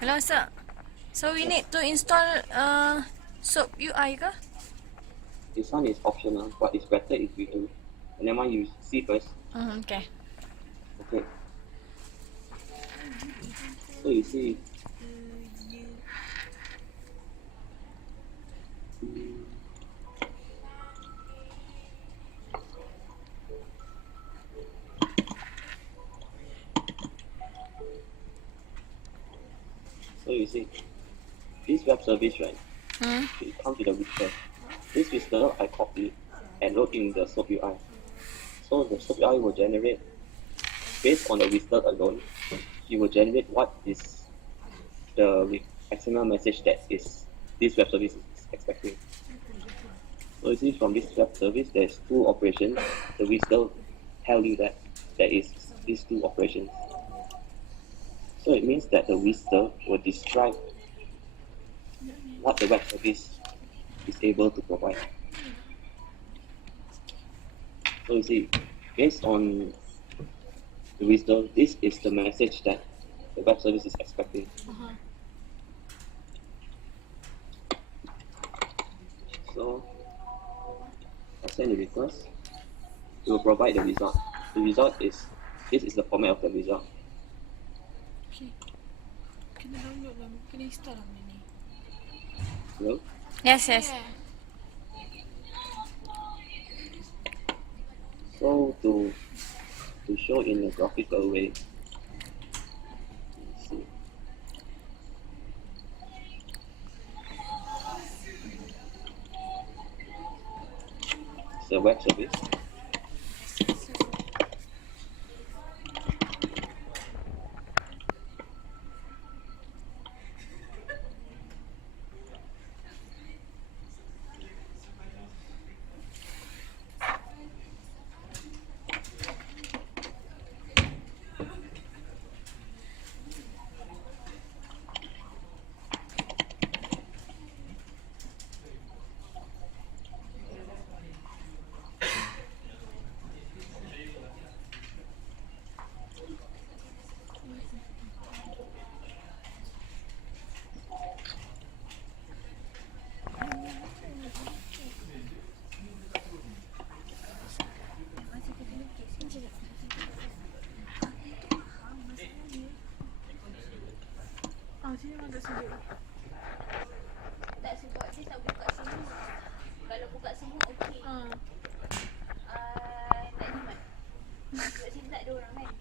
Hello, sir. So we need to install SOAP UI ke? This one is optional, but it's better if you do. And then one you see first. Okay. Okay. So you see. So you see, this web service, right? It comes with a wizard. This wizard I copy and load in the SOAP UI. So the SOAP UI will generate, based on the wizard alone, it will generate what is the XML message that is this web service is expecting. So you see, from this web service, there's two operations. The wizard tell you that there is these two operations. So it means that the wizard will describe what the web service is able to provide. So you see, based on the wizard, this is the message that the web service is expecting. So I send the request. It will provide the result. The result is, this is the format of the result. Okay. Kena download lah, kena install lah ni. Hello? Yes, yes. So to show in a graphical way, let's see. It's a web service. Sini mana sini? Tak sebab dia tak buka semua. Kalau buka semua okey. Nak jimat. Sebab sini tak ada orang kan.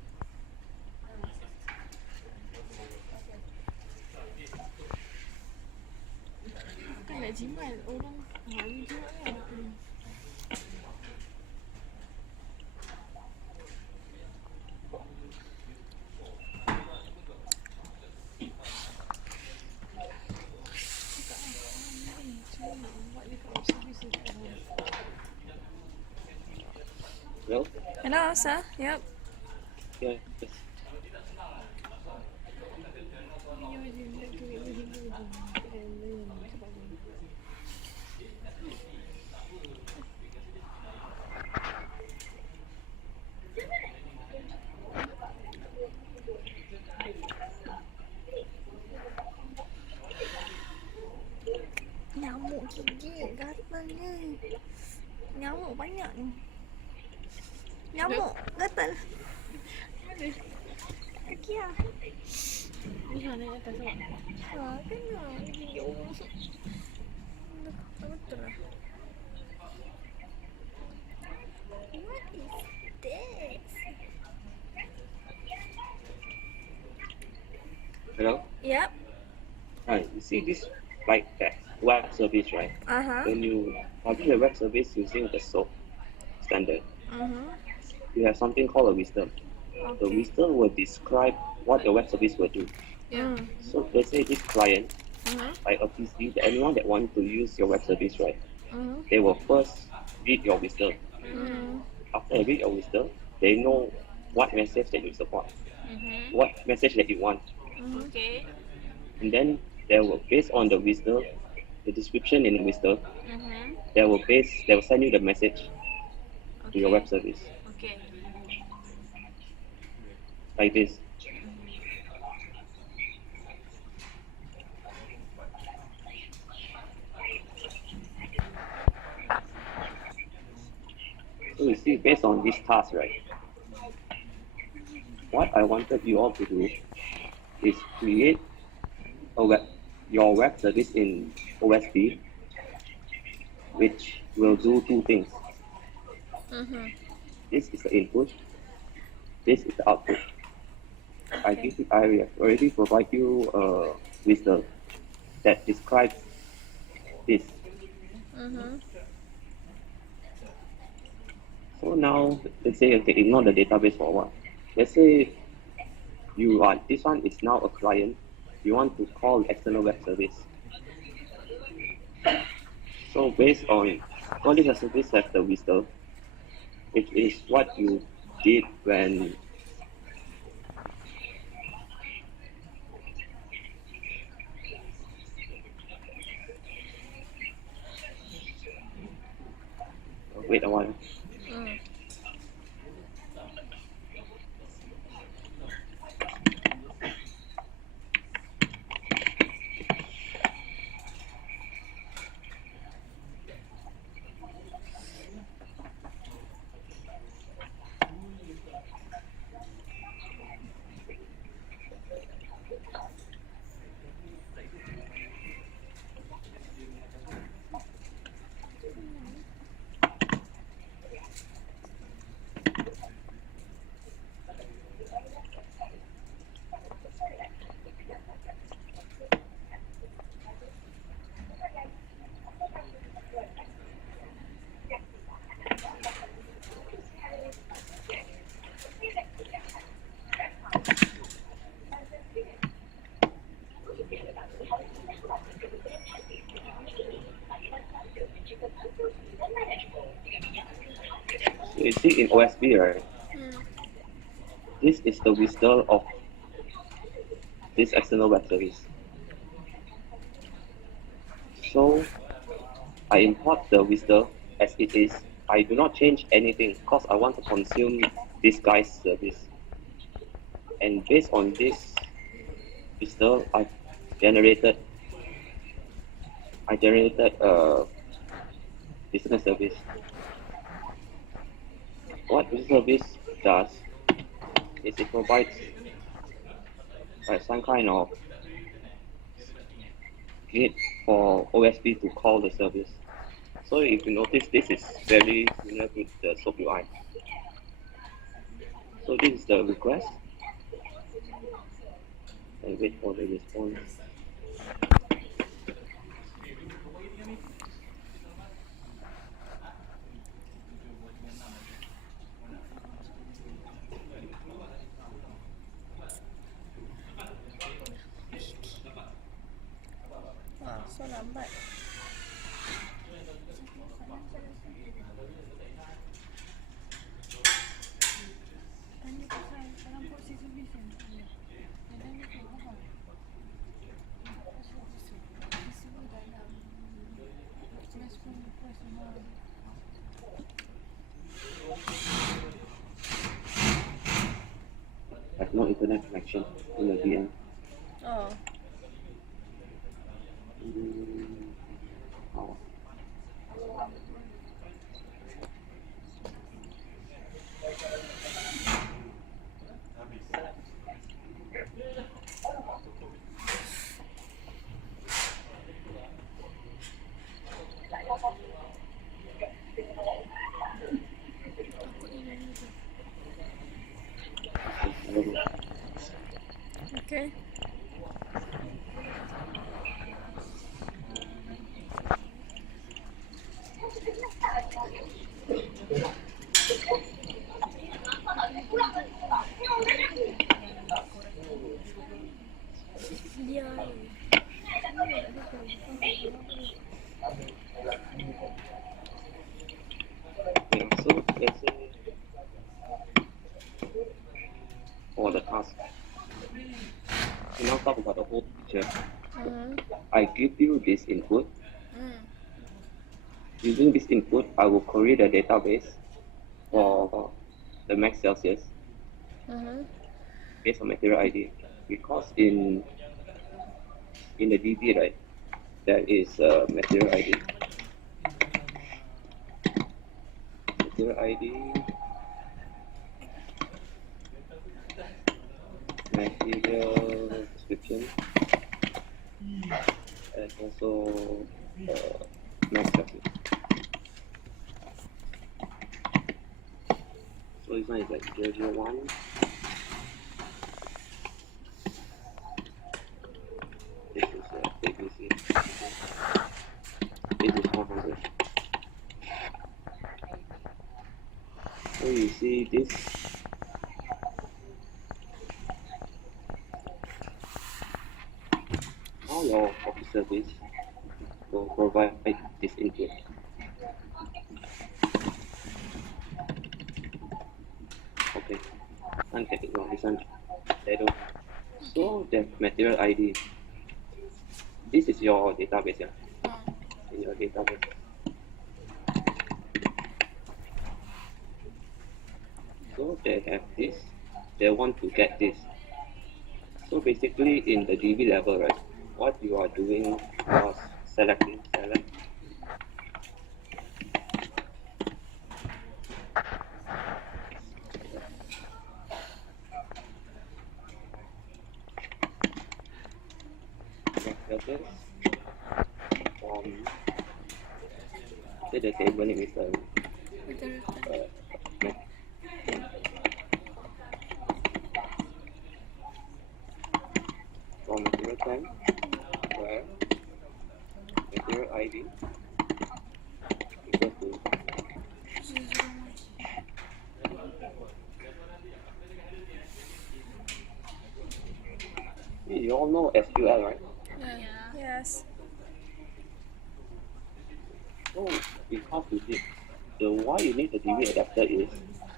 Bukan nak jimat orang. Ni jimat kan. Hello? Hello, sir. Yep. Yeah, yes. Nyamuk gigit gatal ni. Nyamuk banyak ni. Nyamuk gatal. Mana? Kaki lah. Ni mana atas awak? Kena. Gigit orang. Betul lah. What is this? Hello? Yep. Right, you see this like that web service, right? When you publish a web service using the SOAP standard, you have something called a wisdom. Okay. The wisdom will describe what the web service will do. Yeah. So let's say this client, like a PC, anyone that wants to use your web service, right? They will first read your wisdom. After they read your wisdom, they know what message that you support, what message that you want. Okay. And then they will, based on the wisdom, the description in the wisdom, they will send you the message to your web service, Okay. like this. So you see, based on this task, right, what I wanted you all to do is create your web service in OSP, which will do two things. This is the input, this is the output. I have already provided you with the that describes this. So now let's say, okay, ignore the database for a while. Let's say this one is now a client. You want to call external web service. So based on calling a service have the whistle, which is what you did when wait a while. So you see in OSP, right? This is the whistle of this external web service. So I import the whistle as it is. I do not change anything because I want to consume this guy's service. And based on this whistle, I generated a business service. What business service does is it provides some kind of gate for OSP to call the service. So if you notice, this is very similar to the SOAP UI. So this is the request, and wait for the response. Wah, so lambat. Tanya pasal dalam proses service kan. Yang tanya tu apa? Semua dalam respon semua. I have no internet connection in the VM. Oh. Oh. Okay. Dia. Okay, so let's say for the task, we now talk about the whole picture. I give you this input. Using this input, I will query the database for the max Celsius based on material ID, because in the DB, right, there is a material ID. Material ID, material description, and also max Celsius. So this one is like 001. This is VTC. This is 100. So you see this. How your office service will provide this input. Okay. One can ignore this one. Shadow. So the material ID. This is your database, yeah. In your database. So they have this. They want to get this. So basically, in the DB level, right, what you are doing was selecting select. Database from say the table name is from material time where material ID equals to you all know SQL, right? Yes. So because you need the why you need the DB adapter is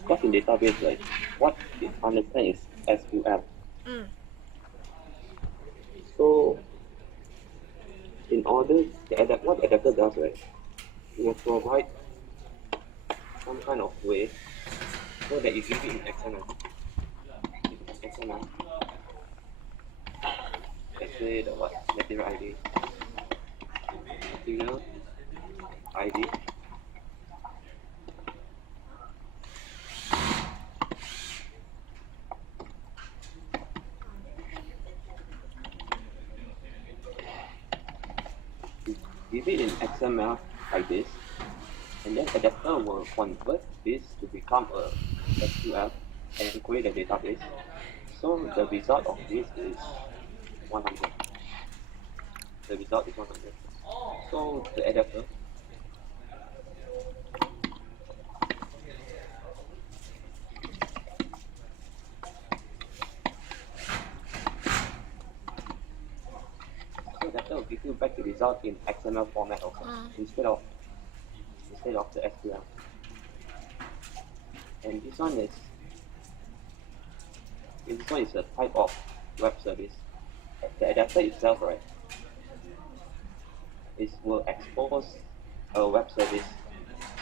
because in database, right, what it understands is SQL. So in order what the adapter does, right, it will provide some kind of way so that you give it in XML. XML. Let's say the what material ID. Material ID. Give it in XML like this, and then adapter will convert this to become a SQL and create a database. So the result of this is 100. The result is 100. So the adapter will give you back the result in XML format also instead of the SQL. And this one is a type of web service. The adapter itself, right, will expose a web service.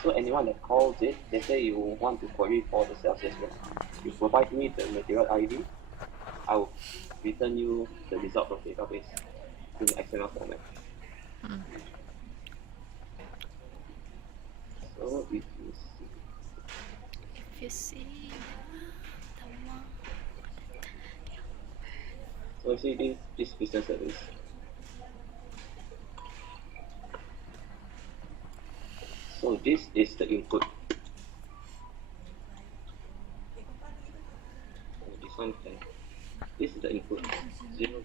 So anyone that calls it, let's say you want to query for the Celsius, you provide me the material ID, I will return you the result from database in XML format. So if you see, so see this business service. So this is the input. This one can. This is the input. 0.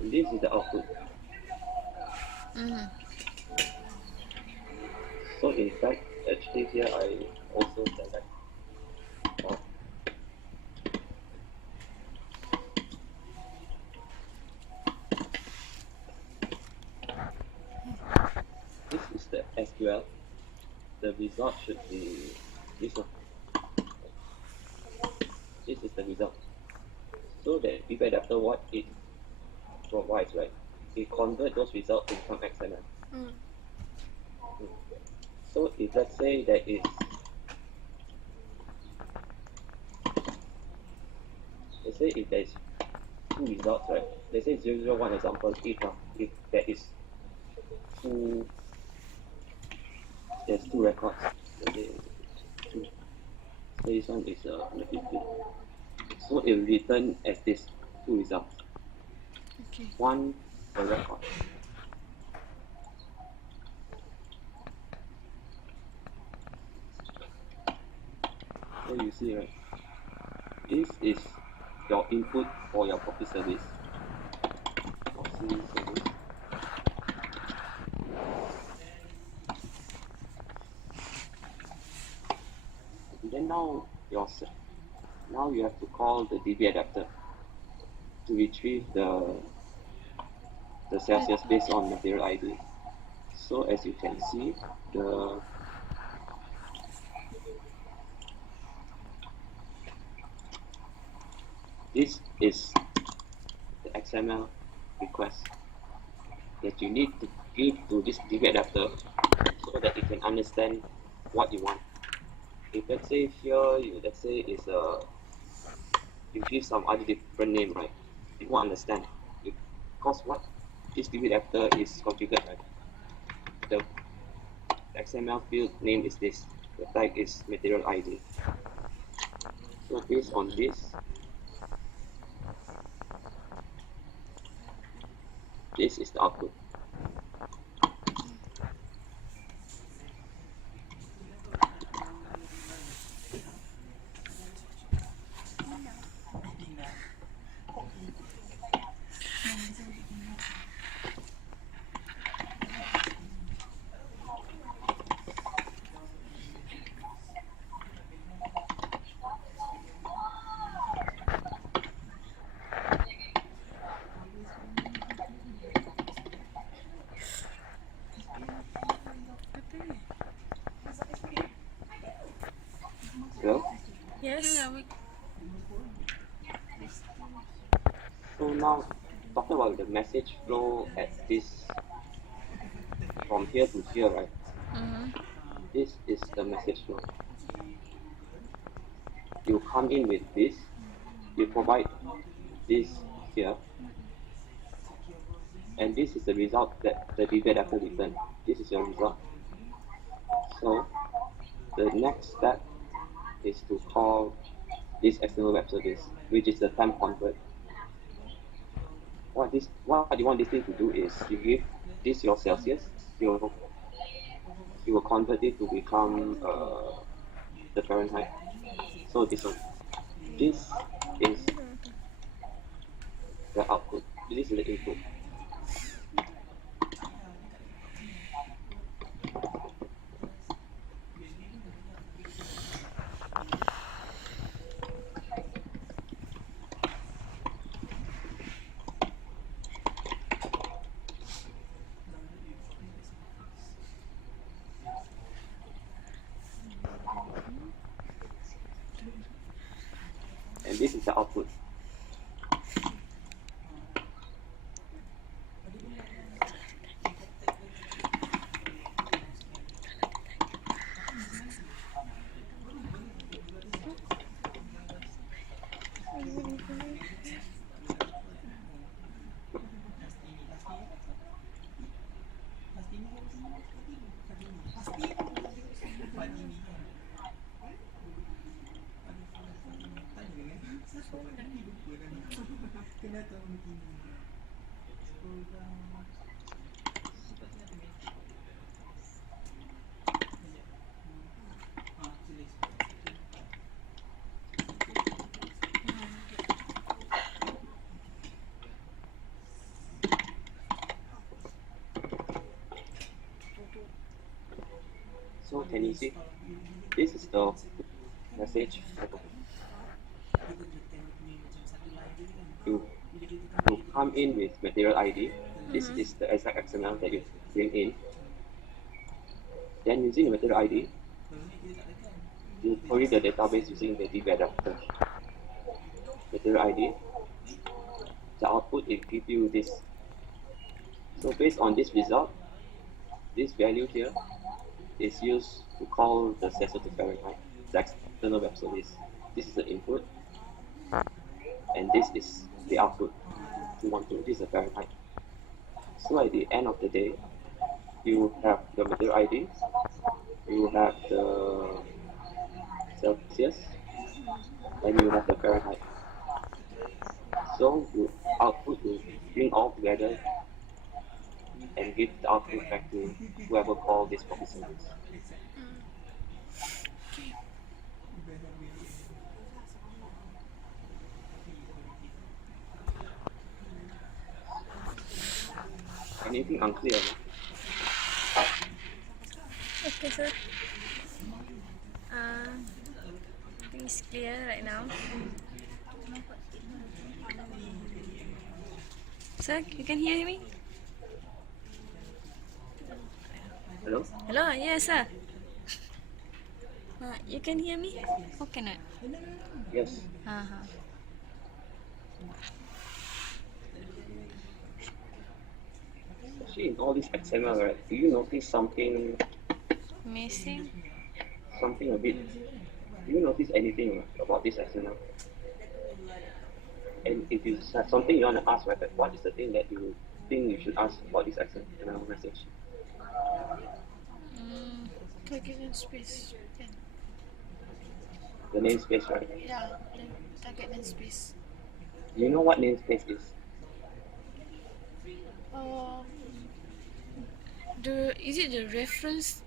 And this is the output. So in fact, actually here I also select off. This is the SQL. The result should be this one. This is the result. So that if adapter what it provides, right, it convert those results into XML. let's say there is, let's say if there is two results, right? Let's say 001 example, if there is two, there's two records, let's say two. So this one is 150. So it will return as this two results. Okay. One per record. So you see, right? This is your input for your proxy service. Proxy service. And then now you have to call the DB adapter to retrieve the Celsius based on material ID. So as you can see, this is the XML request that you need to give to this DB adapter so that it can understand what you want. If let's say here, let's say is you give some other different name, right? It won't understand. Because what this DB adapter is configured, right? The XML field name is this. The tag is material ID. So based on this is the output. Hello? Yes. So now, talking about the message flow at this, from here to here, right? This is the message flow. You come in with this, you provide this here, and this is the result that the DB adapter returned. This is your result. So the next step is to call this external web service, which is the time convert. What you want this thing to do is you give this your Celsius, you will convert it to become the Fahrenheit. So this one, this is the output. This is the input. And this is the output. So can you see? This is the message. You come in with material ID. This is the exact XML that you bring in. Then using the material ID, you query the database using the DB adapter. Material ID. The output it gives you this. So based on this result, this value here is used to call the sensor to Fahrenheit, the external web service. This is the input, and this is the output. 212, this is the Fahrenheit. So at the end of the day, you have the material ID, you have the Celsius, and you have the Fahrenheit. So you output will bring all together and give the output back to whoever called this proxy service. Anything unclear? Okay, sir. I think it's clear right now. Sir, you can hear me? Hello? Hello, yes, sir. You can hear me? Or cannot? Yes. Uh-huh. Actually, in all this XML, right, do you notice something Missing? a bit? Do you notice anything about this XML? And if you have something you want to ask, right, what is the thing that you think you should ask about this XML message? Target and space. Kan? The namespace, right? Ya, target and space. Do you know what namespace is? Is it the reference?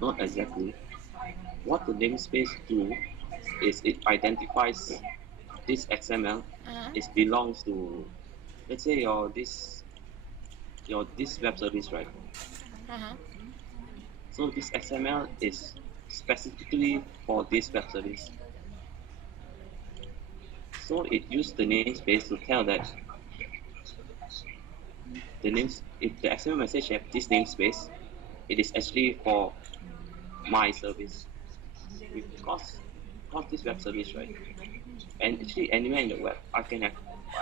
Not exactly. What the namespace do is it identifies this XML. It belongs to, let's say this web service, right? So this XML is specifically for this web service. So it used the namespace to tell that if the XML message have this namespace, it is actually for my service. Because this web service, right? And actually anywhere in the web, I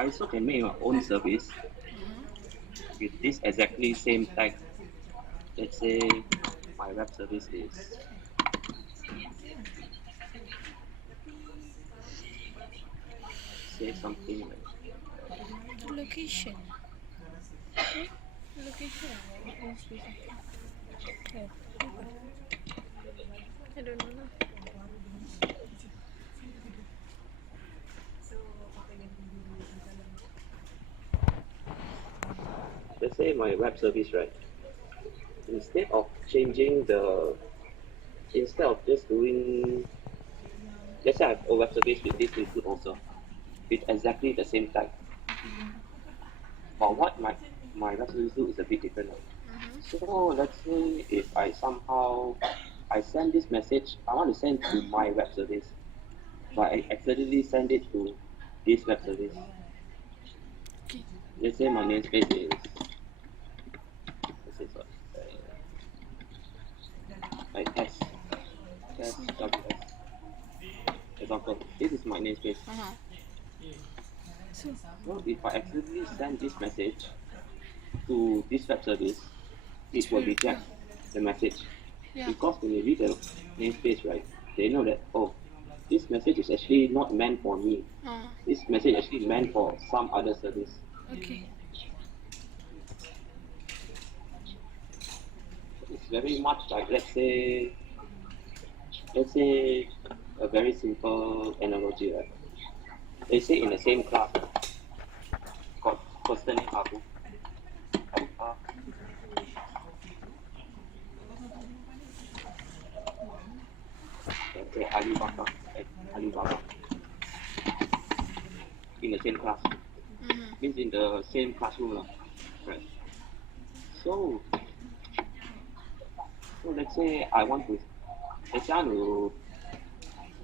also can make my own service with this exactly same tag. Let's say my web service is say something like Location. Location. I don't know. let's say my web service, right? Instead of just doing, let's say I have a web service with this input also, with exactly the same type. But what my web service do is a bit different. So let's say if I send this message, I want to send to my web service, but I accidentally send it to this web service. Let's say my namespace is this is what like test WS. Example, this is my namespace. So if I accidentally send this message to this web service, it will reject the message. Because when you read the namespace, right, they know that, oh, this message is actually not meant for me. This message is actually meant for some other service. Okay. It's very much like, let's say a very simple analogy, right? They say in the same class, got person named Abu. Let's say Alibaba. In the same class. Means in the same classroom, right? So let's say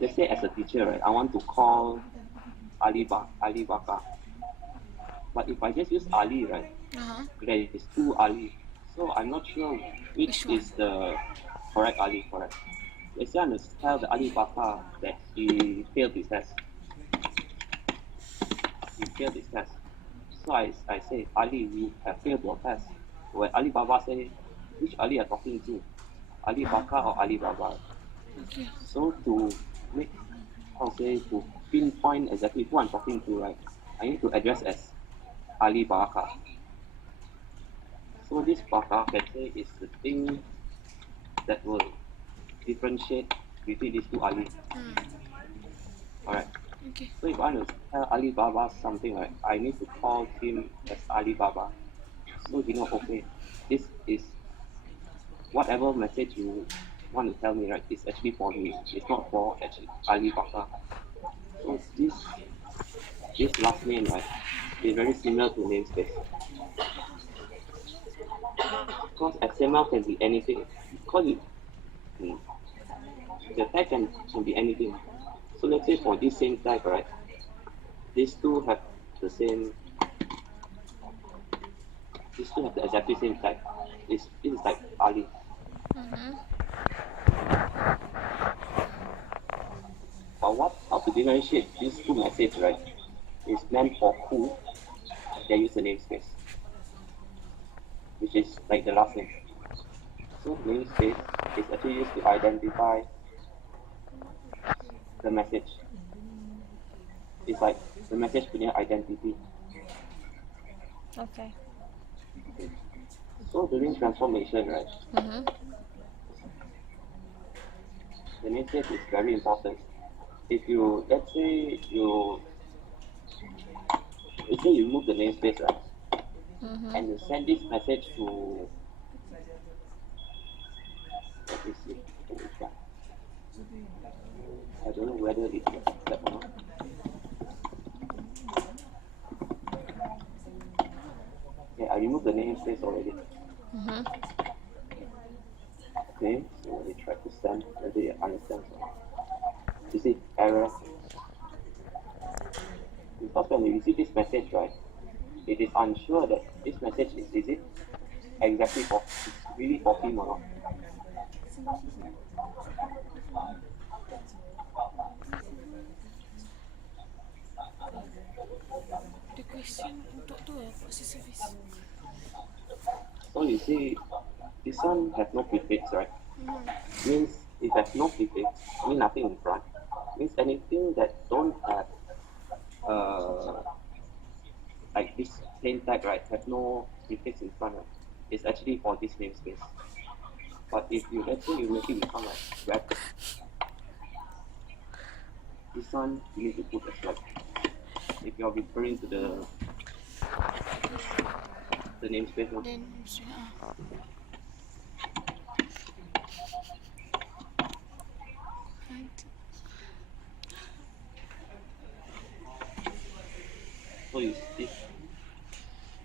let's say as a teacher, right, I want to call Alibaba. But if I just use Ali, right, there is two Ali. So I'm not sure which is the correct Ali, correct? Let's say I want to tell the Alibaba that he failed his test. So I say, Ali, you have failed your test. Where Alibaba say, which Ali are talking to, Ali Baka or Ali Baba. Okay. So to make, to pinpoint exactly who I'm talking to, right, I need to address as Ali Baka. So this Baka, let's say, is the thing that will differentiate between these two Ali. Alright. Okay. So if I want to tell Ali Baba something, right, I need to call him as Ali Baba. So he know, okay, this is whatever message you want to tell me, right, is actually for me. It's not for actually Ali Baba. So this last name, right, is very similar to namespace. Because XML can be anything. Because the tag can be anything. So let's say for this same tag, right, these two have the same, these two have the exactly same tag. This is like Ali. But how to differentiate these two messages, right, is meant for who they use the namespace, which is like the last name. So namespace is actually used to identify the message. It's like the message punya identity. Okay. Okay. So during transformation, right, the namespace is very important. If you let's say you remove the namespace, right, and you send this message to, let me see, let me try. I don't know whether it will accept or not. Okay, I removed the namespace already. Okay, so let me try to send whether it understands or not. You see, error. Because when you receive this message, right, it is unsure that this message is it exactly for, it's really for him or not. The question untuk tu proxy service. So you see, this one has no prefix, right? Means it has no prefix, means nothing in front. Means anything that don't have like this plain tag, right, have no prefix in front, right, it's actually for this namespace. But if you, let's say you make it become like web, this one you need to put as well. If you're referring to the namespace one. Then So you see,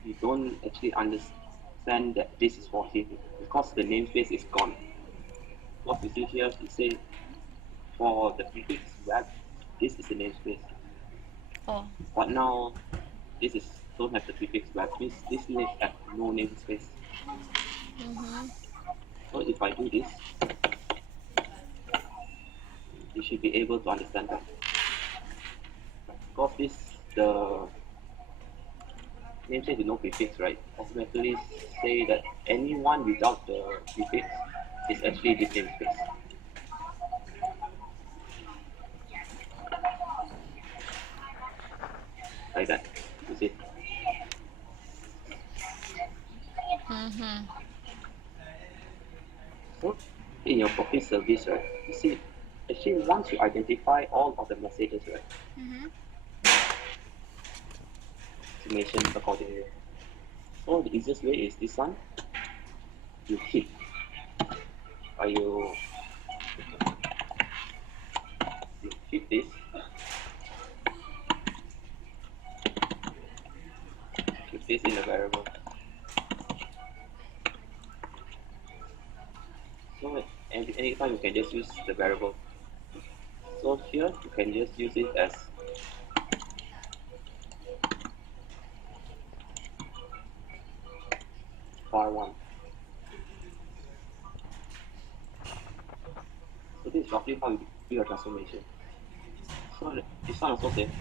you don't actually understand that this is for him because the namespace is gone. What you see here, you say for the prefix web, this is the namespace. oh. But now this is don't have the prefix web, means this name have no namespace. So if I do this, you should be able to understand that. Because this the namespace with no prefix, right, automatically say that anyone without the prefix is actually this namespace. Like that, you see. So in your proxy service, right, you see, actually once you identify all of the messages, right, estimation accordingly. So the easiest way is this one. You hit, or you hit this. Keep this in a variable. So anytime you can just use the variable. So here you can just use it as var1. So this is roughly how you do your transformation. So this one also same.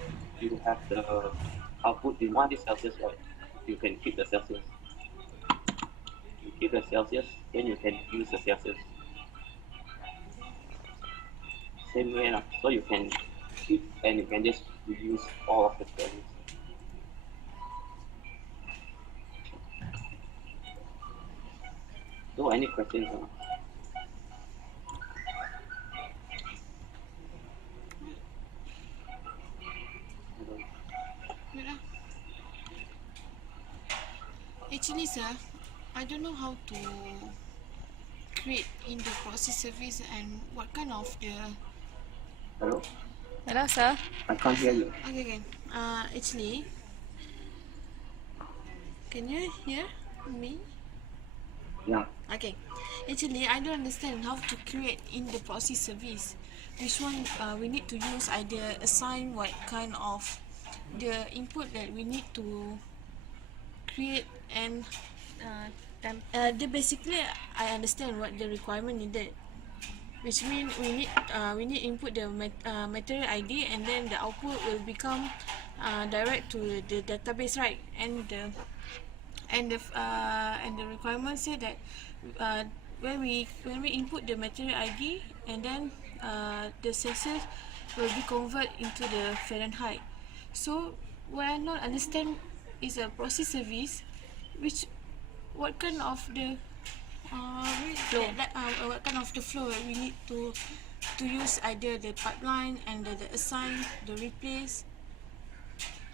You have the output, you want this Celsius, right? You can keep the Celsius. You keep the Celsius, then you can use the Celsius. Same way lah. So you can keep and you can just use all of the values. So any questions? Wait ah. Actually, sir, I don't know how to create in the proxy service and what kind of the. Hello? Hello, sir. I can't hear you. Okay, can. Actually, can you hear me? Yeah. Okay. Actually, I don't understand how to create in the proxy service. Which one we need to use either assign what kind of the input that we need to create and the basically I understand what the requirement needed, which mean we need input the material ID and then the output will become direct to the database, right? And the requirement say that when we input the material ID and then the Celsius will be convert into the Fahrenheit. So what I not understand is a process service, which what kind of the flow, what kind of the flow that we need to use either the pipeline and the assign, the replace,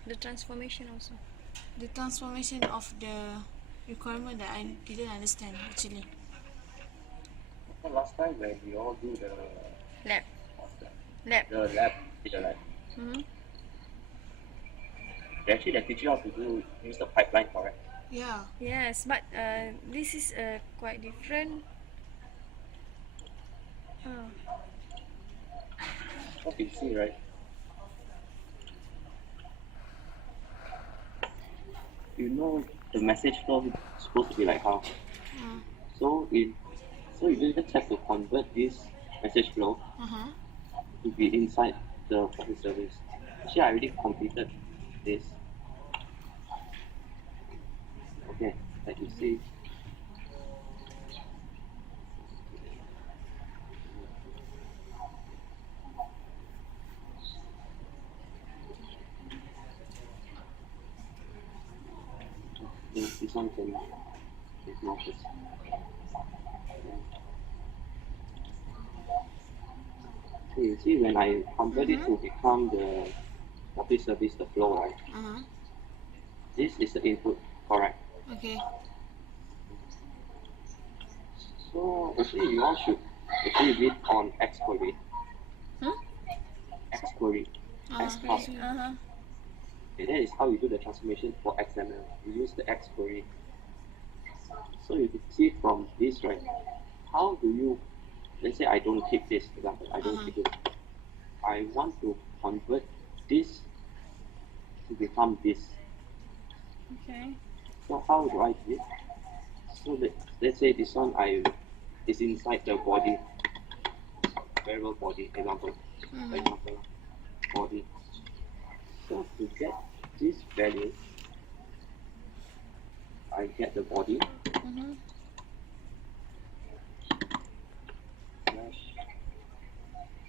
The transformation also. the transformation of the requirement that I didn't understand actually. Last time when we all do the Lab. lab, Mm-hmm. actually they teach you how to use the pipeline, correct? Yeah. Yes, but this is quite different. What you see, right? You know the message flow is supposed to be like how? So you just have to convert this message flow to be inside the proxy service. Actually, I already completed this. Okay, like you see. This one can ignore this. Okay, you see when I convert it to become the proxy service, the flow, right? This is the input, correct? Okay. So actually you all should actually read on X query. X query. X query. Okay, that is how you do the transformation for XML. You use the X query. So you can see from this, right? How do you, let's say I don't keep this, for example, I don't keep it. I want to convert this to become this. Okay. So how do I do it? So let's say this one is inside the body, variable body, example, body. So to get this value, I get the body.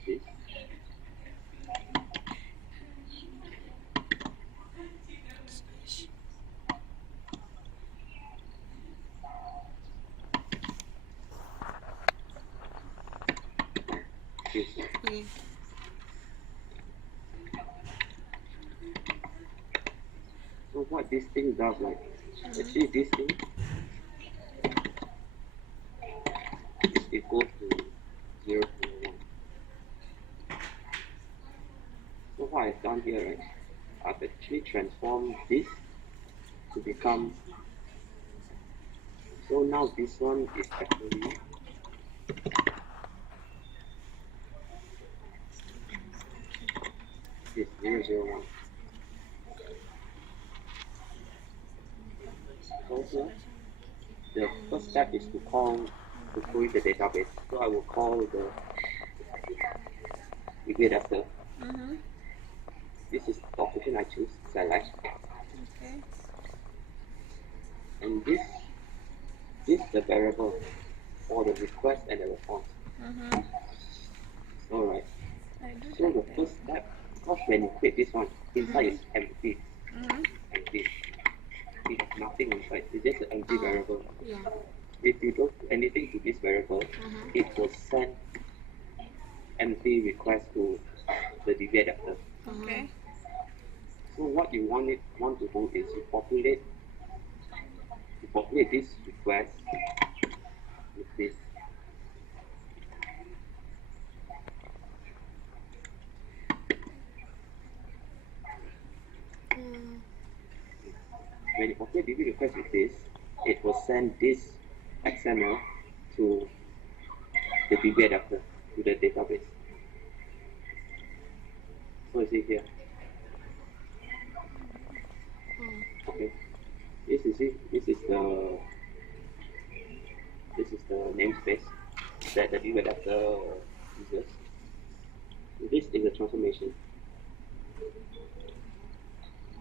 This. This. Okay. So what this thing does, like, actually this thing is equal to 0 to 1. So what I've done here, right, I've actually transformed this to become, so now this one is actually this 0, 0, 1. So here, the first step is to query the database. So I will call the adapter. This is the option I choose, select. Okay. And this the variable for the request and the response. Alright. So the first step, because when you create this one, inside is empty. Empty. It has nothing inside. It's just an empty variable. Yeah. If you don't do anything to this variable, it will send empty request to the DB adapter. Okay. So what you want to do is you populate this request with this. When you populate DB request with this, it will send this XML to the DB adapter, to the database. So you see here. Okay. This is the namespace that the DB adapter uses. This is a transformation.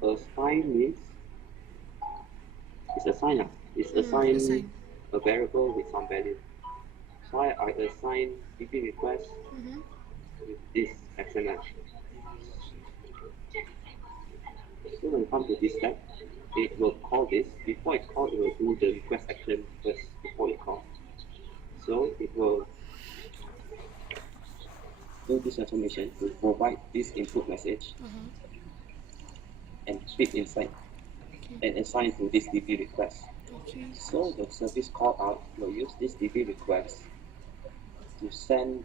Assign means it's assign. It's assign a variable with some value. So I assign DB request with this XML. So when it comes to this step, it will call this. Before it calls, it will do the request action first before it calls. So it will do this transformation to provide this input message and fit inside and assign to this DB request. So the service call out will use this DB request to send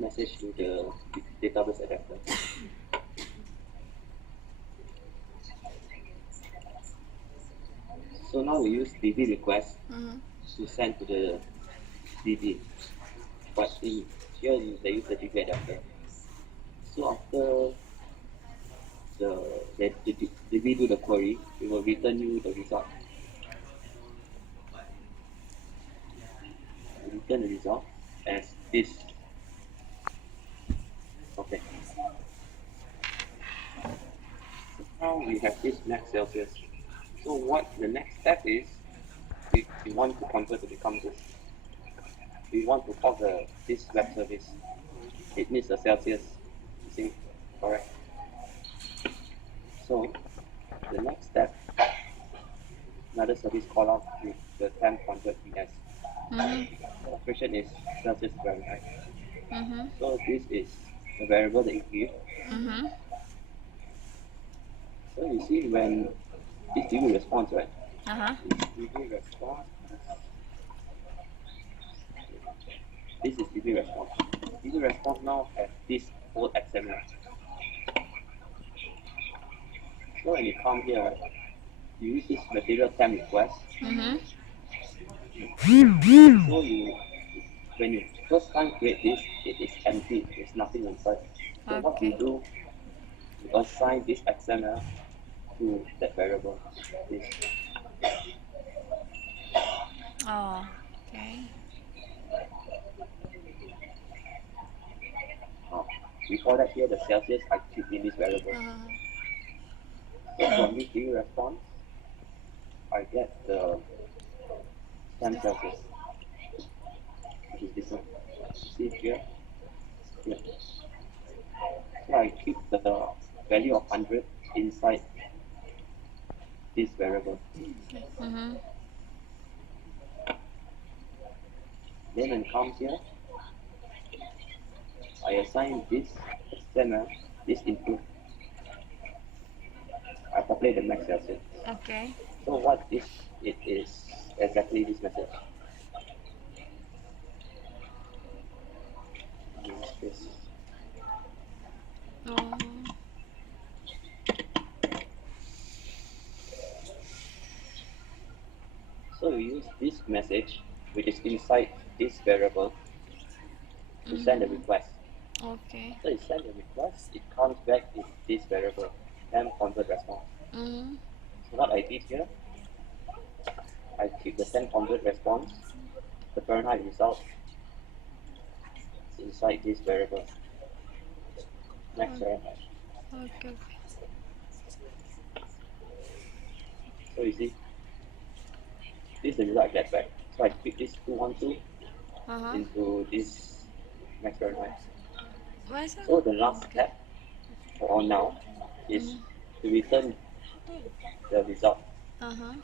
message to the database adapter. So now we use DB request to send to the DB, but here they use the DB adapter. So after the DB do the query, it will return you the result. Return the result as this. Okay. So now we have this max Celsius. So what the next step is, we want to convert to become this. We want to call this web service. It needs a Celsius. You see, correct? So the next step, another service call out with the temp convert ES. The operation is Celsius Fahrenheit. So this is the variable that you give. So you see when this DB response, right? This DB response. This is DB response. DB response now has this whole XML. So when you come here, you use this material temp request. So when you first time create this, it is empty. There's nothing inside. So what you do, you assign this XML to that variable. This. Oh, okay. Before that here, the Celsius I keep in this variable. So from this DB response, I get the 10 Celsius, which is this one. See here? Here. So I keep the value of 100 inside this variable. Then when it comes here, I assign this XML, this input. I populate the max Celsius. Okay. So what is it is exactly this message. This. So we use this message, which is inside this variable, to send a request. Okay. So you send a request, it comes back in this variable, temp convert response. So what I did here, I keep the temp convert response, the Fahrenheit result, inside this variable. Max Fahrenheit. Okay. So you see, this is the result I get back. So I pick this 212 Uh-huh. into this max Fahrenheit. Why so? So the last step for now is to return the result. Uh-huh.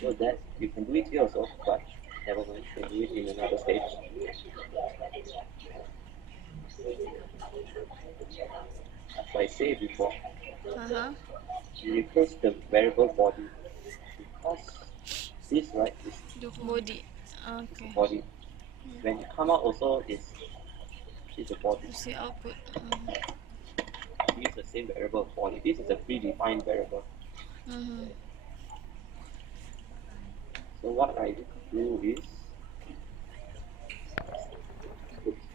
So that you can do it here also, but never mind, you can do it in another stage. As I said before, Uh-huh. you replace the variable body because this right is Body. Okay. body. When you come out also is the body. You see output. Use the same variable body. This is a predefined variable. Mm-hmm. So what I do is,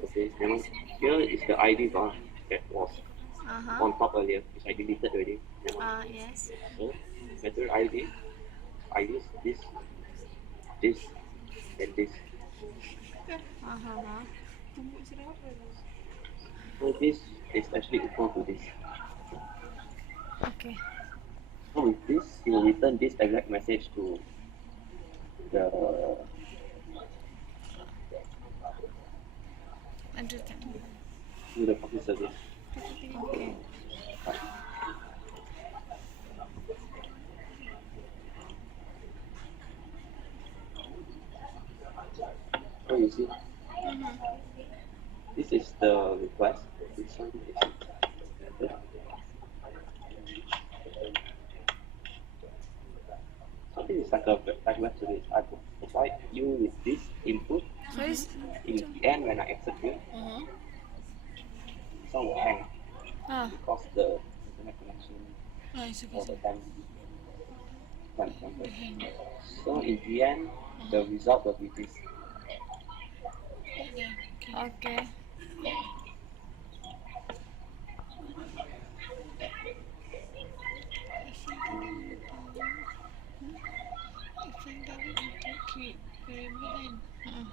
okay, here is the ID bar that was Uh-huh. on top earlier, which I deleted already. Yes. So method ID, I use this, and this. Uh-huh. So this is actually equal to this. Okay. So with this, you will return this exact message to the Understand. proxy service. Okay. So you see, this is the request. This one is so this is like a web service. I provide you with this input. So it's In the end, when I execute, some will hang ah because the internet connection It's okay. all the time. So in the end, the result will be this. okay. Create variable kan.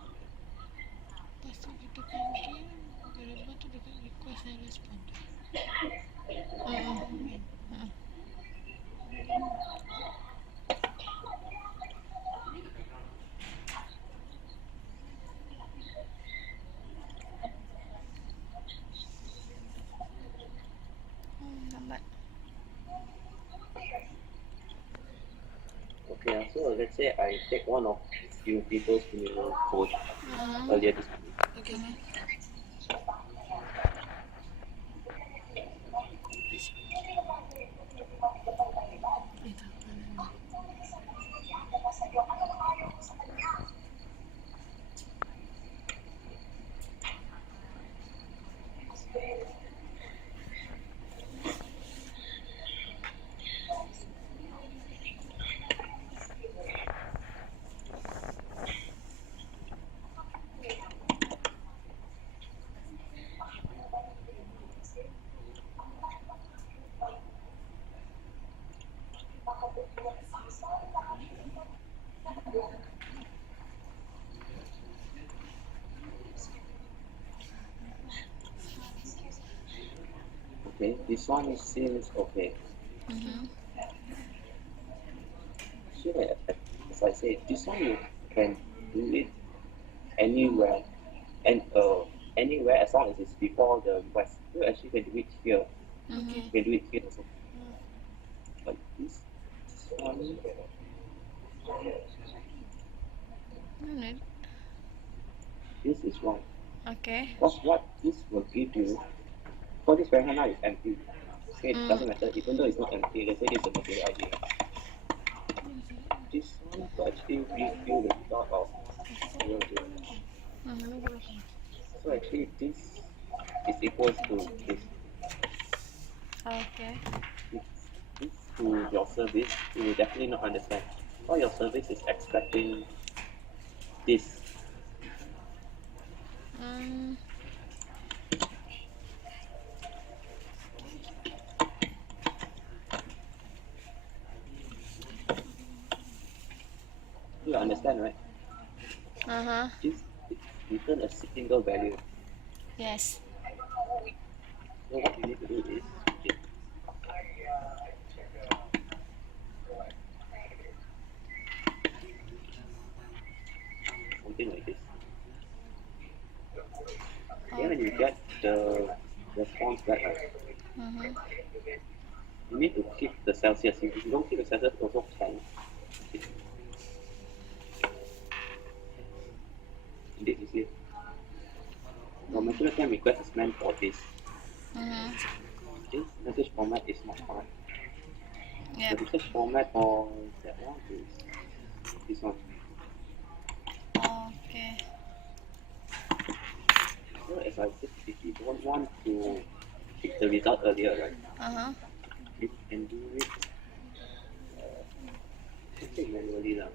Lepas tu kita panggil variable tu dekat request and respond. Lambat. Okay, so let's say I take one of you people's code earlier this morning. Okay. Okay, this one seems okay. So as I said, this one you can do it anywhere and anywhere as long as it's before the request. You actually can do it here. Okay. You can do it here also. But this one, No need. this is wrong. Okay. Because what this will give you, for this variable now is empty. Okay, it doesn't matter, even though it's not empty, let's say this is a material ID. This one will actually give you the result of 0, 0. So actually this is equals to this. Okay. If this to your service, you will definitely not understand. All your service is expecting this. You understand, right? Uh-huh. This return a single value. Yes. So what you need to do is the response back, right? Mm-hmm. You need to keep the Celsius. If you don't keep the Celsius, it also can. Indeed, you see. The material can request is meant for this. Mm-hmm. This message format is not correct. The Yep. message format for that one is this one. Okay. So as I said, if you don't want to pick the result earlier, right? Uh-huh. You can do it. Let's say manually lah.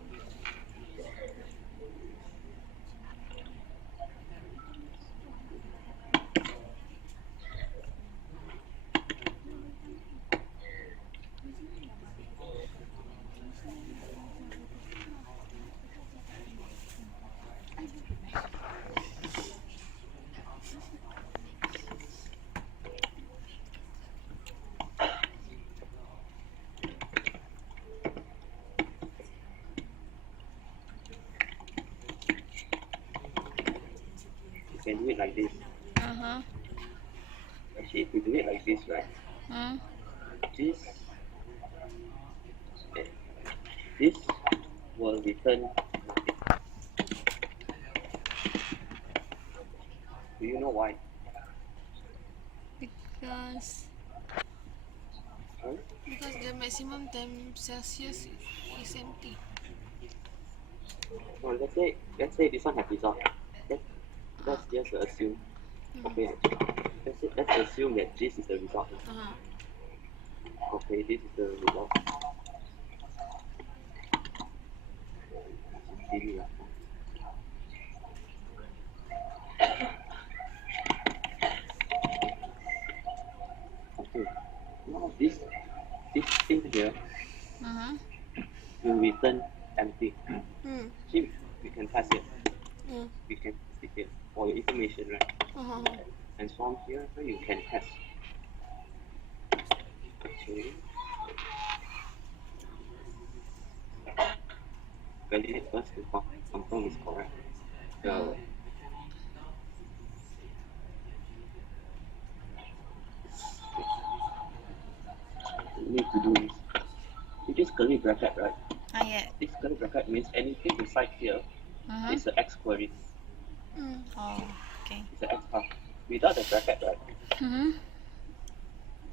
You can do it like this. Uh-huh. Actually, if you do it like this, right? Mm. This this will return nothing. Do you know why? Because Huh? Because the maximum temp Celsius is empty. Well, let's say this one have result. Let's just assume. Okay. Let's assume that this is the result. Okay, this is the result. Really, okay. Now this thing here uh-huh. will return empty. Mm. See, we can test it. Mm. We can test it for your information, right? Uh-huh. And from here, you can test. Okay. Validate first to confirm is correct. So, you need to do this. It is curly bracket, right? Ah, yeah. This curly bracket means anything inside here Uh-huh. is the X query. Oh, okay. It's the X part. Without the bracket, right? Mm-hmm.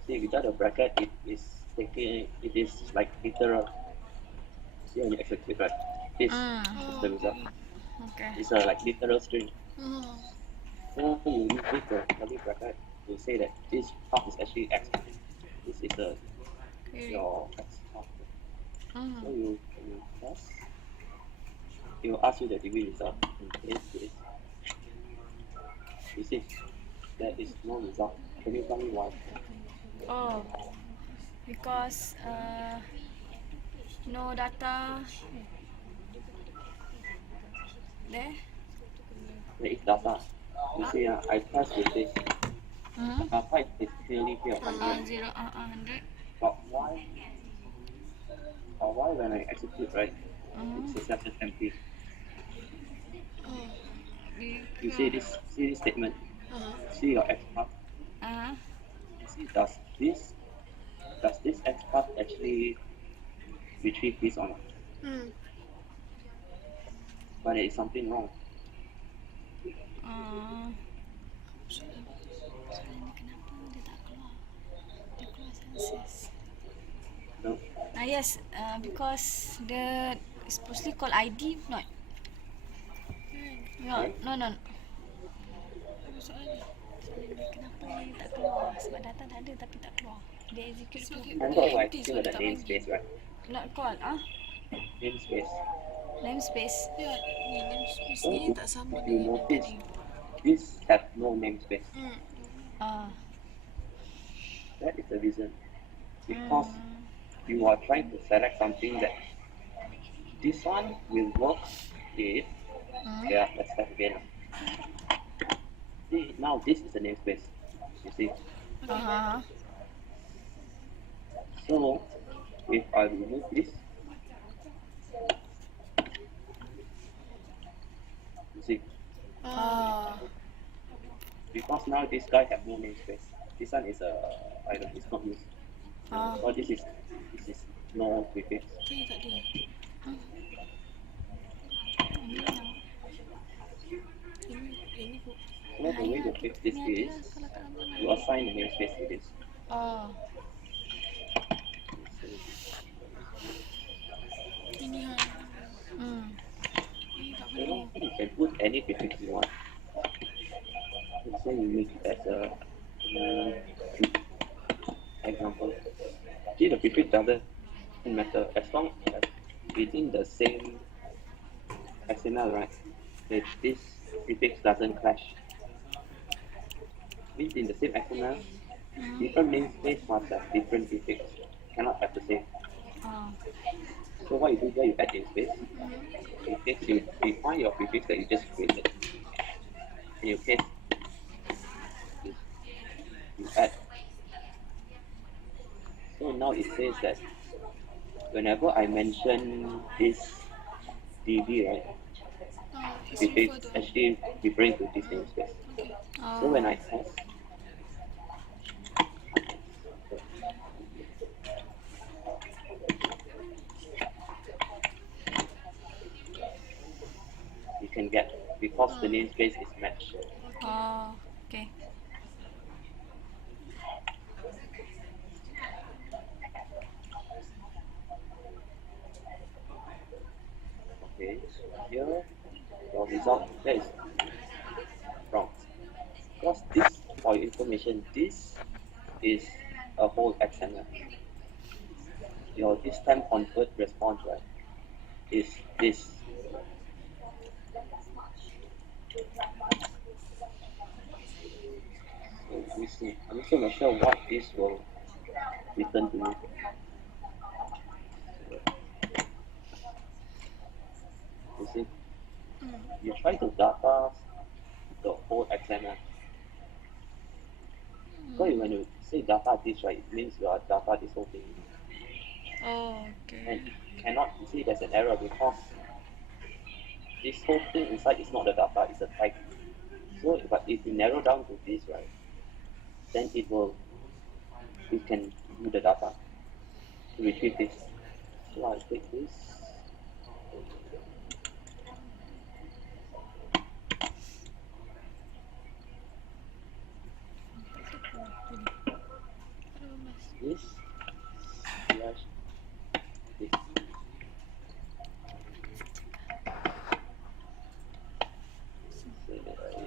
See, without the bracket, it is like literal. See when you execute, right? This is the result. Okay. It's a like literal string. Oh. So you use the curly bracket to say that this part is actually X. This is your X part. So you test. It will ask you the degree result in case this. You see, there is no result. Can you tell me why? Oh, because no data there. There is data. You see, I test with this. Mm-hmm. Data is clearly here, 100. 0, 100. But why when I execute, right, Mm-hmm. it's just empty. You Because, see this statement. See your X path. uh-huh. You see, does this X path actually retrieve this or not? But there is something wrong. Soalan ni kenapa dia tak keluar? Dia keluar senses. No? Yes, because the supposedly called ID, not. No, Right? no, no. Soalan dia kenapa dia tak keluar? Sebab data dah ada tapi tak keluar. Dia execute tu. Remember I still got the namespace, right? Not called, Namespace. namespace. Ya, ni namespace So ni tak sama if you dengan yang notice, tadi. this have no namespace. That is the reason. Because you are trying to select something that this one will work if, yeah, let's start again. See, now this is the namespace. You see? So, if I remove this, you see? Because because now this guy have no namespace. This one is I don't, it's not used. So this is no prefix. Saya tak ada. Ini yang Ini bu. So the way to fix this ni ada is kalau tak nampak you assign the namespace to this. Ini ha. Ini tak You perlu. know, you can put any prefix you want. Let's say you use it as a example. See, the prefix doesn't matter as long as within the same XML, right? That this prefix doesn't clash. Means in the same XML, different namespace must have different prefix. Cannot have the same. So what you do here, you add namespace. Prefix, you define your prefix that you just created. And you paste this. You add. So now it says that whenever I mention this DB, right, prefix actually referring to this namespace. So when I test, you can get because the namespace is matched. okay. Okay, here your result that is wrong. Because this, for your information, this is a whole XML. Your this time convert response, right, is this. So we see. I'm also not sure what this will return to you. You see, you try to data the whole XML. So when you say data this, right, it means you are data this whole thing. Okay. And it cannot, you see, there's an error because this whole thing inside is not the data, it's a tag. So, but if you narrow down to this, right, then it can do the data to retrieve this. So I take this. This slash this. Say that I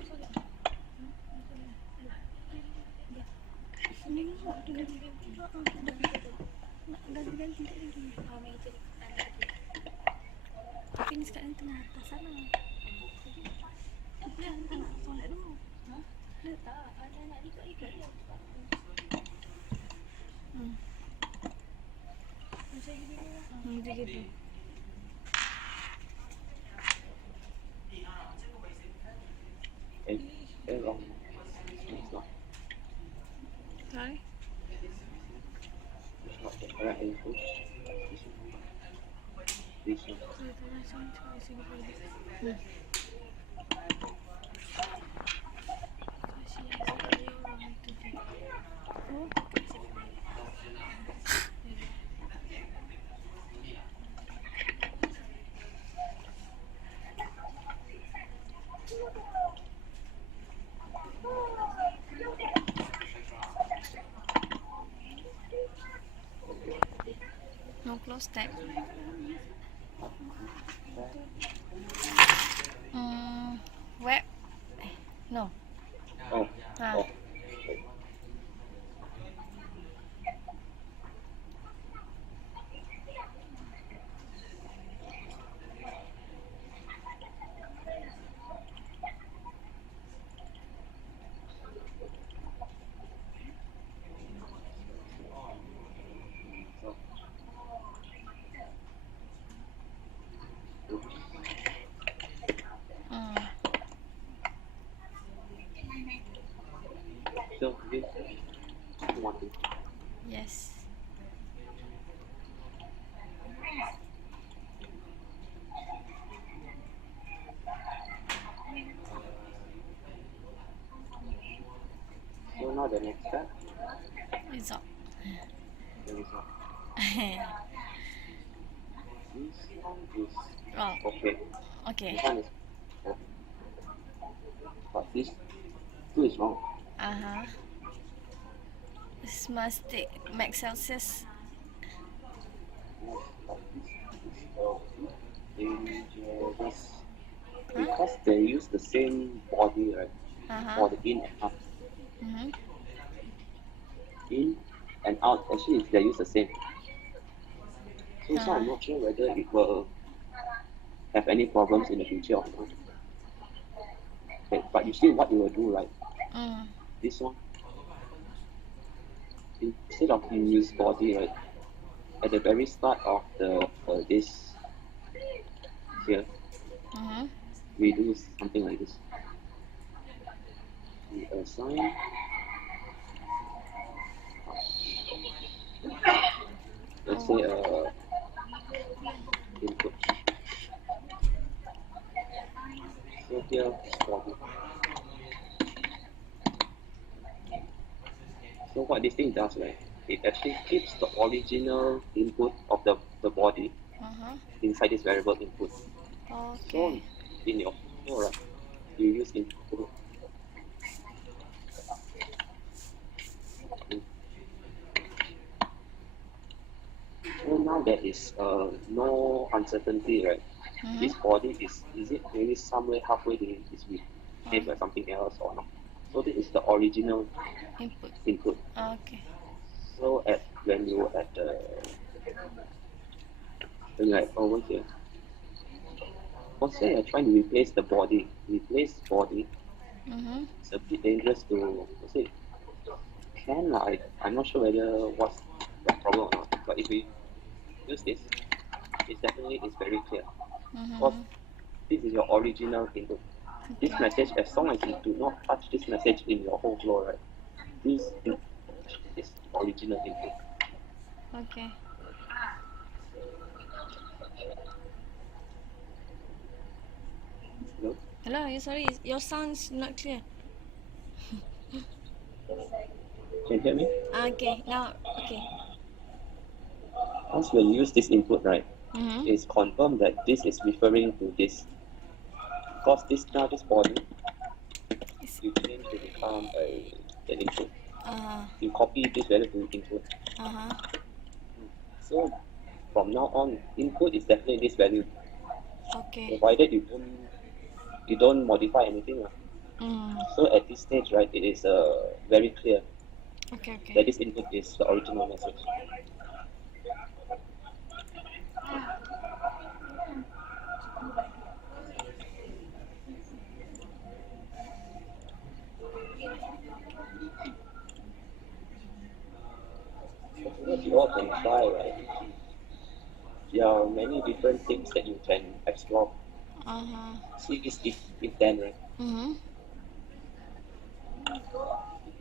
Ini dah ganti-ganti. Nak ganti-ganti tak lagi. Tapi ni sekarang tengah atas sana. Apa yang tak nak solat dulu? Tak, ada nak lipat-lipat dia. Dia gitu. wrong. It's not. Sorry? It's not the correct info. This one. No close tab. Web. No. Oh. Ah. Oh. now the next step, Result. the result. This one is Wrong. okay. Okay. This one is okay. But this two is wrong. This must take max Celsius. Yes, but this is dangerous. Because they use the same body, right? For the in and out. Mm-hmm. In and out, actually they use the same. So I'm not sure whether it will have any problems in the future or not. Okay, but you see what you will do, right? This one, instead of you use body, right? At the very start of the this here, we do something like this. We assign. Let's say input. So here is body. So what this thing does, right? It actually keeps the original input of the body inside this variable input. So Okay. in your flow, right, you use input. So now there is no uncertainty, right? This body is it maybe somewhere halfway in is replaced by something else or not? So this is the original input. Okay. So when you're over here, let's say you're trying to replace body, it's a bit dangerous to say can I'm not sure whether what's the problem or not. But if we use this, it definitely is very clear. Because this is your original input. This message, as long as you do not touch this message in your whole flow, right? This is original input. Okay. You know? Hello, sorry, your sound's not clear. Can you hear me? Okay, now, okay. Once when you use this input, right, it's confirmed that this is referring to this. Because this body, you change to become an input. You copy this value to input. So from now on, input is definitely this value. Okay. Provided you don't modify anything. So at this stage, right, it is very clear Okay. that this input is the original message. What you all can try, right? There are many different things that you can explore. See this if then, right?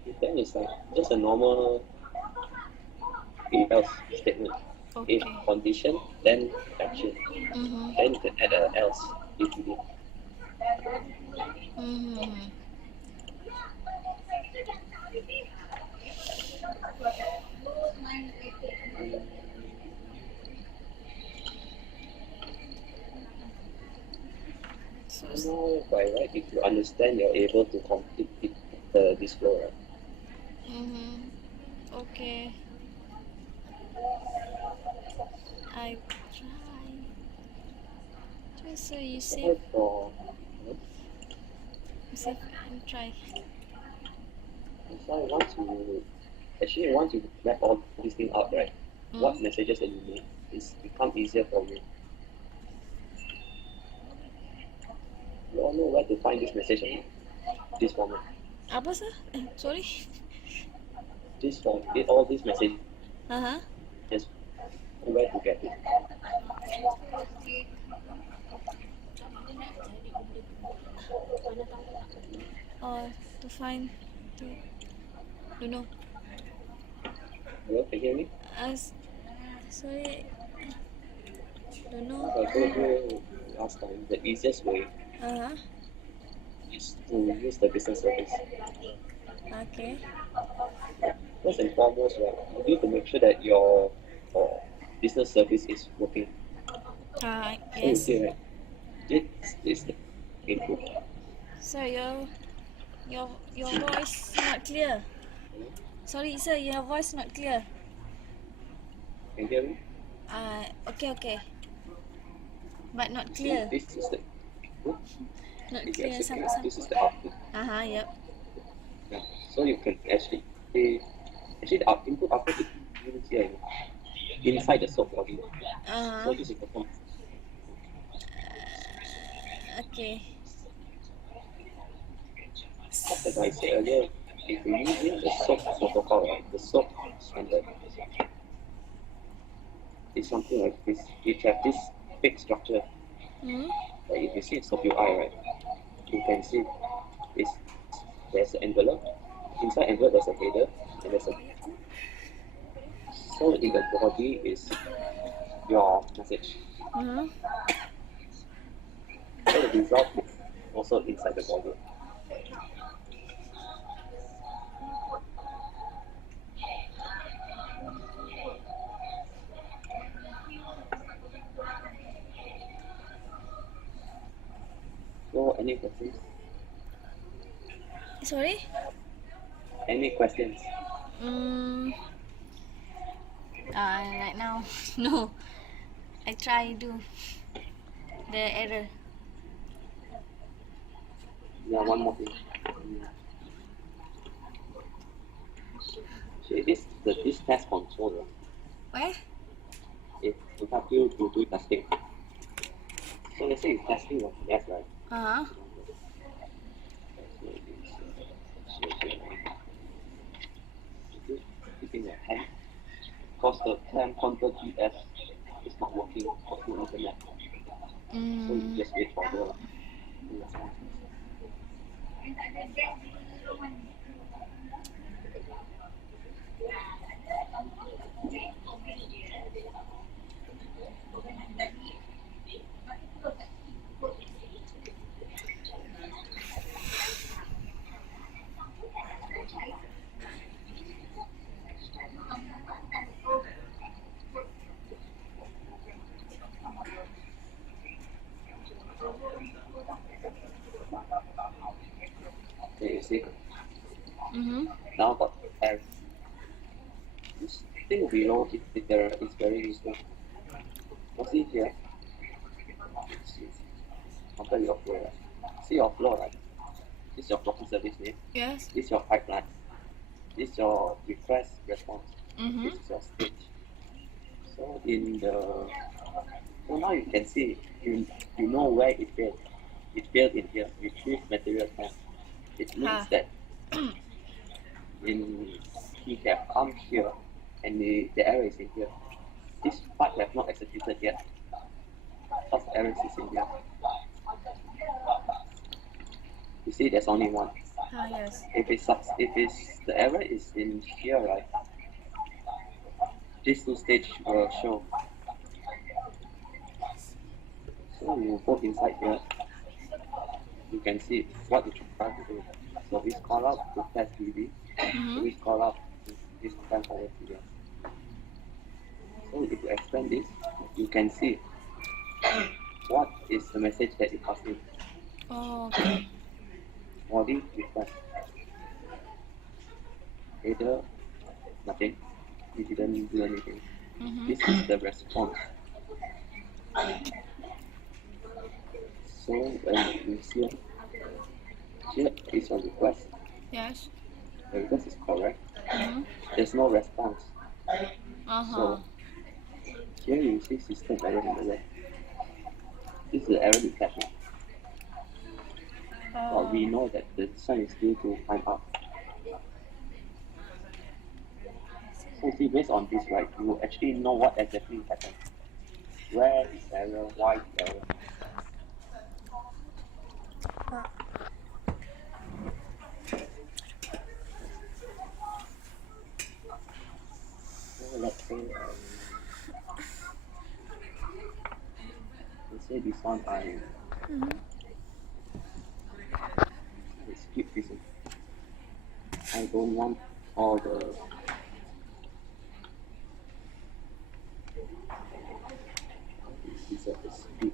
If then is like just a normal if else statement. Okay. If condition, then action. Then you can add a else if you need. So, Now, by right, if you understand, you're able to complete this flow, right? okay. I try. Just so you see. So for See if I can try. so once you map all these things out, right? What messages that you need is become easier for you. You all know where to find this message on this format. Apa sah? Sorry. This form, all these messages, just where to get it. Or to find. Don't know. Hello, can you hear me? Sorry. Don't know. As I told you last time, the easiest way is to use the business service. Okay. First and foremost, right, you need to make sure that your business service is working. So you Yes. see, right, this is the input. Sir, your voice not clear. Sorry, sir, your voice not clear. Can you hear me? Okay. But not You see, clear. this is the input. Not If you clear. execute, Some this is what? the output. Yep. Yeah. So you can actually, the input output is units here inside the soap body. So this is the form. Okay. As I said earlier, if you're using the soap protocol, right, the soap standard is something like this. It has this big structure. Hmm. Like if you see soap UI, right, you can see is there's an envelope. Inside envelope there's a header and there's a so in the body is your message. Hmm. So the result is also inside the body. So any questions? Sorry. Any questions? Mm. Right now, no. I try do the error. Yeah, one more thing. So this test controller, Where? it will help you to do testing. So let's say you're testing your PS, right? Keeping your hand, because the cam counter GS is not working through internet. So you just wait for the response. Okay, you see, now got error. This thing below it there is very useful. You see here, compare your flow, right? See your flow, right? This is your proxy service name. Yes. This is your pipeline. This is your request response. This is your stage. So in the so now you can see you know where it failed. It failed in here. Retrieve material time. It means that in he have come here and the error is in here. This part have not executed yet. Because the error is in here. You see there's only one. Yes. If the error is in here, right? These two stage will show. So you go inside here, you can see what you try to do. So this call out to test DB, this call out to this time forward here. So if you expand this, you can see what is the message that you pass in. Okay. Body request. Header, nothing. You didn't do anything. This is the response. So when you see here is your request. Yes. The request is correct. There's no response. So here you see system error in the web. This is the error detection. But we know that the sign is due to time up. So see, based on this, right, you actually know what exactly happened. Where is error? Why is error? So let's say this one I skip this. I don't want all the these are the speed.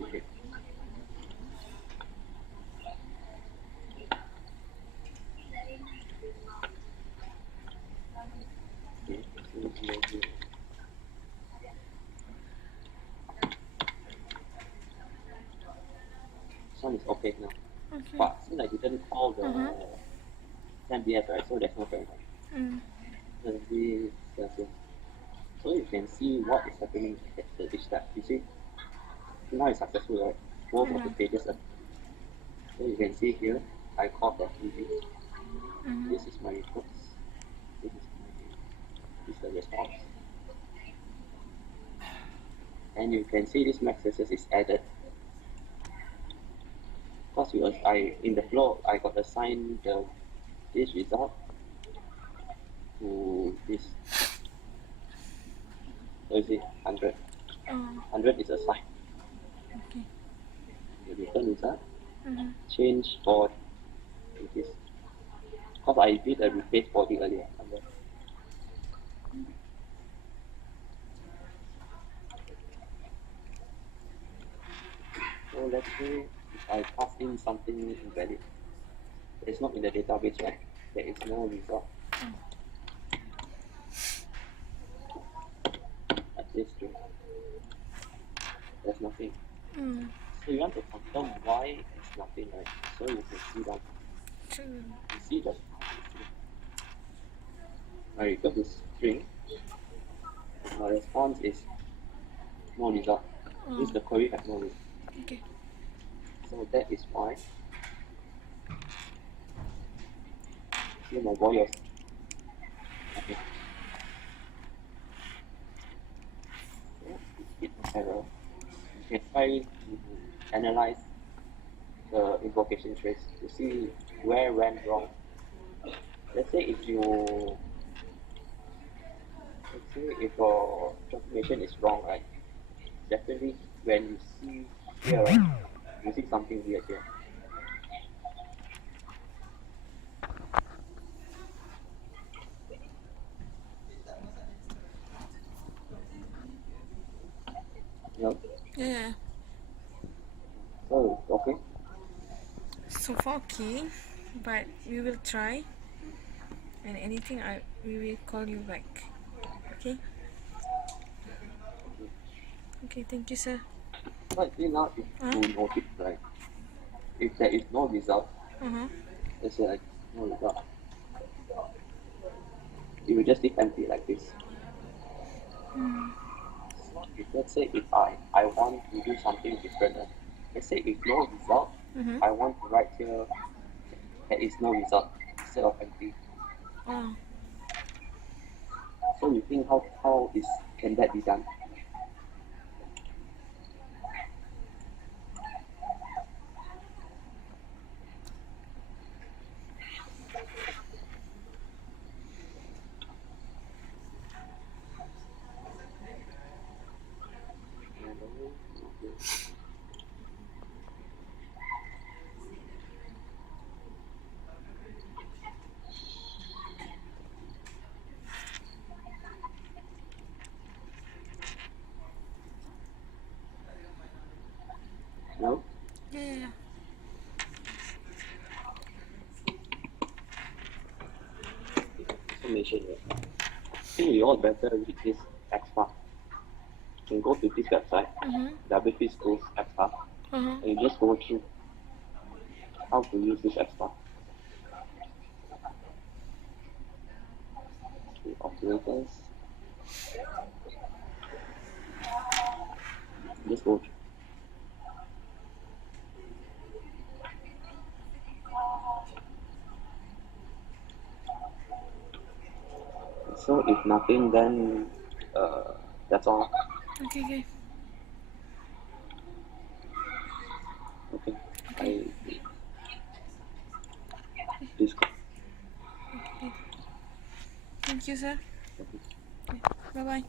Okay. Okay, so maybe this one is okay now. Okay. But since I didn't call the MBS, right, so there's no Fahrenheit. Mm. There's the Celsius. So you can see what is happening at each step. You see, now it's successful, right? Both of the pages are. So you can see here, I called that TV. This is my reports. This is the response. And you can see this max success is added. Because I in the flow I got assigned this result to this. So you see 100. 100 is assigned. Okay. The return result change for this. Because I did a replace body earlier. So let's say if I pass in something invalid, it's not in the database, right? There is no result. Like this string. There's nothing. So you want to confirm why it's nothing, right? So you can see that. True. You see that. I return the string. My response is no result. This the query has no result. Okay. So that is why. See my boy. Okay. So hit error. You can try to analyze the invocation trace to see where went wrong. Let's say if your transformation is wrong, right? Definitely when you see here, right, you see something weird here. Yep. Yeah. So okay. So far okay, but we will try. And anything, we will call you back. Okay. Okay. Thank you, sir. But see now if you notice, right, if there is no result, let's say like no result, it will just leave empty like this. If let's say if I want to do something different, let's say if no result, I want to write here there is no result instead of empty. So you think how can that be done? No? Yeah. Information here. I think we all better read this XFAR. You can go to this website, WP Schools XFAR, and you just go through how to use this XFAR. The operators. Just go through. So if nothing, then that's all. Okay. Okay. This. Thank you, sir. Okay. Bye bye.